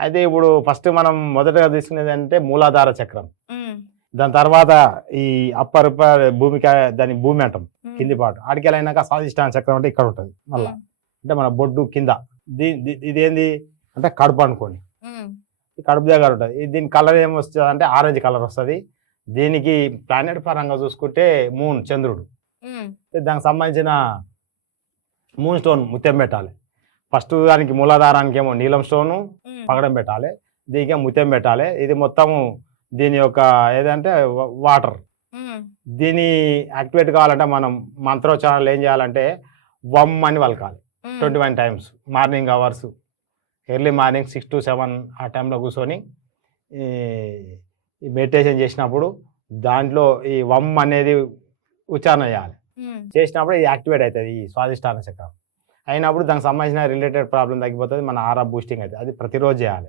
అయితే ఇప్పుడు ఫస్ట్ మనం మొదటగా తీసుకునేది అంటే మూలాధార చక్రం. హ్మ్. దాని తర్వాత ఈ అప్పర్ దాని భూమి అంటాం కింది పాటు. ఆడికెళ్ళైనాక స్వాదిష్టాన చక్రం అంటే ఇక్కడ ఉంటుంది మళ్ళా. అంటే మన బొడ్డు కింద. ఇదేంది అంటే కడుపు అనుకోండి. ఈ కడుపు దగ్గర ఉంటుంది. దీని కలర్ ఏమొస్తుంది అంటే ఆరెంజ్ కలర్ వస్తుంది. దీనికి ప్లానెట్ పరంగా చూసుకుంటే మూన్ చంద్రుడు. దానికి సంబంధించిన మూన్ స్టోన్ ముత్యం పెట్టాలి. ఫస్ట్ దానికి మూలాధారానికి ఏమో నీలం స్టోను పగడం పెట్టాలి. దీనికి ముత్యం పెట్టాలి. ఇది మొత్తము దీని యొక్క ఏదంటే వాటర్. దీన్ని యాక్టివేట్ కావాలంటే మనం మంత్రోచ్చారణలు ఏం చేయాలంటే వమ్ అని పలకాలి 21 times. Morning hours early morning 6 to 7 ఆ టైంలో కూర్చొని ఈ మెడిటేషన్ చేసినప్పుడు దాంట్లో ఈ వమ్ అనేది ఉచ్చారణ చేయాలి. చేసినప్పుడు ఇది యాక్టివేట్ అవుతుంది ఈ స్వాదిష్టాన చక్రం. అయినప్పుడు దానికి సంబంధించిన రిలేటెడ్ ప్రాబ్లం తగ్గిపోతుంది. మన ఆరా బూస్టింగ్ అవుతుంది. అది ప్రతిరోజు చేయాలి.